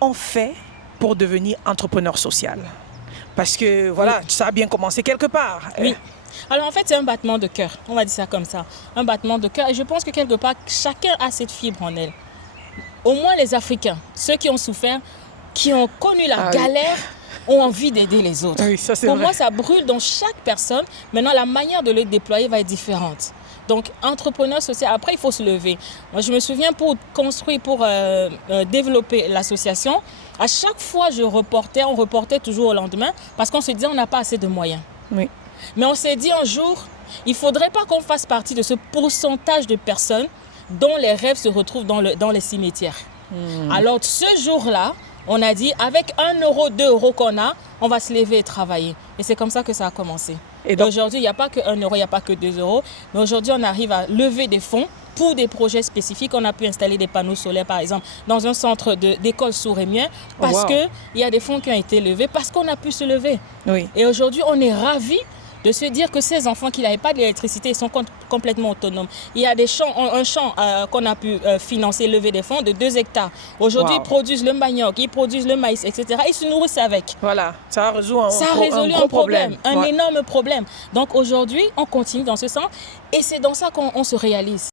on fait pour devenir entrepreneur social? Parce que voilà, ça a bien commencé quelque part. Oui. Alors en fait, c'est un battement de cœur, on va dire ça comme ça. Un battement de cœur. Et je pense que quelque part, chacun a cette fibre en elle. Au moins les Africains, ceux qui ont souffert, qui ont connu la galère, ont envie d'aider les autres. Oui, ça, c'est Pour vrai. moi, ça brûle dans chaque personne. Maintenant, la manière de le déployer va être différente. Donc, entrepreneur social, après, il faut se lever. Moi, je me souviens, pour construire, pour développer l'association, à chaque fois, on reportait toujours au lendemain parce qu'on se disait on n'a pas assez de moyens. Oui. Mais on s'est dit un jour, il ne faudrait pas qu'on fasse partie de ce pourcentage de personnes dont les rêves se retrouvent dans les cimetières. Alors, ce jour-là, on a dit, avec 1 euro, 2 euros qu'on a, on va se lever et travailler. Et c'est comme ça que ça a commencé. Et donc, aujourd'hui, il n'y a pas que 1 euro, il n'y a pas que 2 euros. Mais aujourd'hui, on arrive à lever des fonds pour des projets spécifiques. On a pu installer des panneaux solaires, par exemple, dans un centre d'école sourd-et-muet, parce qu'il y a des fonds qui ont été levés, parce qu'on a pu se lever. Oui. Et aujourd'hui, on est ravis de se dire que ces enfants qui n'avaient pas d'électricité, ils sont complètement autonomes. Il y a un champ qu'on a pu financer, lever des fonds de 2 hectares. Aujourd'hui, ils produisent le manioc, ils produisent le maïs, etc. Ils se nourrissent avec. Voilà, ça a résolu un gros problème. Un énorme problème. Donc aujourd'hui, on continue dans ce sens et c'est dans ça qu'on se réalise.